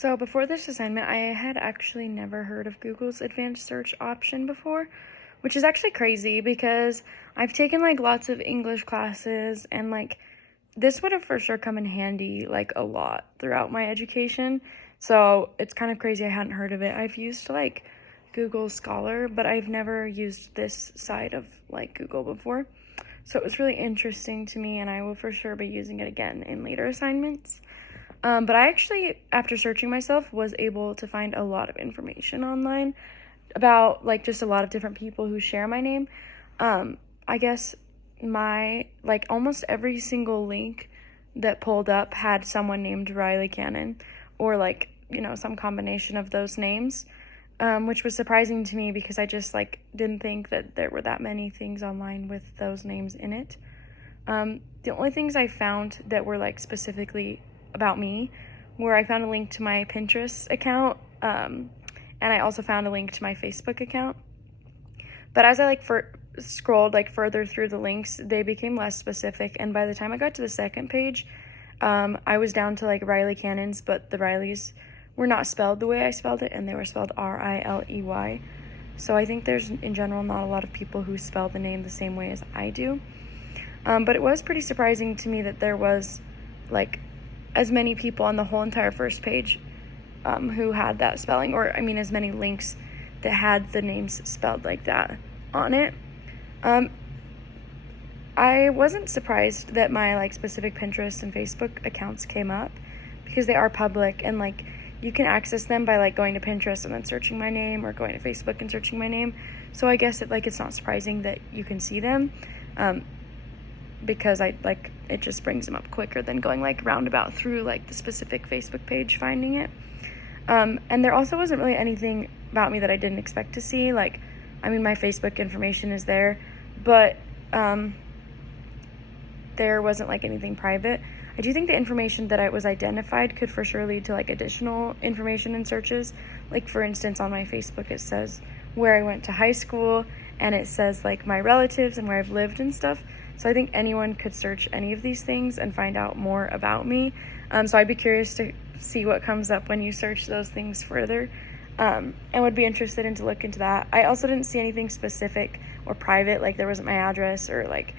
So before this assignment, I had actually never heard of Google's advanced search option before, which is actually crazy because I've taken like lots of English classes and like this would have for sure come in handy like a lot throughout my education. So it's kind of crazy I hadn't heard of it. I've used like Google Scholar, but I've never used this side of like Google before. So it was really interesting to me and I will for sure be using it again in later assignments. But I actually, after searching myself, was able to find a lot of information online about like just a lot of different people who share my name. I guess my like almost every single link that pulled up had someone named Riley Cannon or like, some combination of those names, which was surprising to me because I just like didn't think that there were that many things online with those names in it. The only things I found that were like specifically about me where I found a link to my Pinterest account, and I also found a link to my Facebook account. But as I scrolled like further through the links, they became less specific, and by the time I got to the second page, I was down to like Riley Cannons, but the Rileys were not spelled the way I spelled it, and they were spelled Riley. So I think there's in general not a lot of people who spell the name the same way as I do. But it was pretty surprising to me that there was like as many people on the whole entire first page who had that spelling, or I mean as many links that had the names spelled like that on it. I wasn't surprised that my like specific Pinterest and Facebook accounts came up because they are public and like you can access them by like going to Pinterest and then searching my name, or going to Facebook and searching my name. So I guess it's not surprising that you can see them. Because it just brings them up quicker than going like roundabout through like the specific Facebook page finding it. And there also wasn't really anything about me that I didn't expect to see. Like, I mean, my Facebook information is there, but there wasn't like anything private. I do think the information that I was identified could for sure lead to like additional information in searches. Like for instance, on my Facebook, it says where I went to high school, and it says like my relatives and where I've lived and stuff. So I think anyone could search any of these things and find out more about me. So I'd be curious to see what comes up when you search those things further, and would be interested to look into that. I also didn't see anything specific or private, like there wasn't my address or like,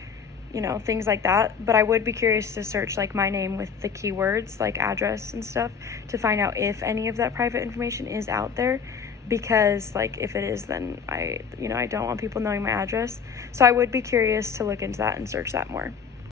things like that. But I would be curious to search like my name with the keywords like address and stuff to find out if any of that private information is out there. Because like if it is, then I don't want people knowing my address. So I would be curious to look into that and search that more.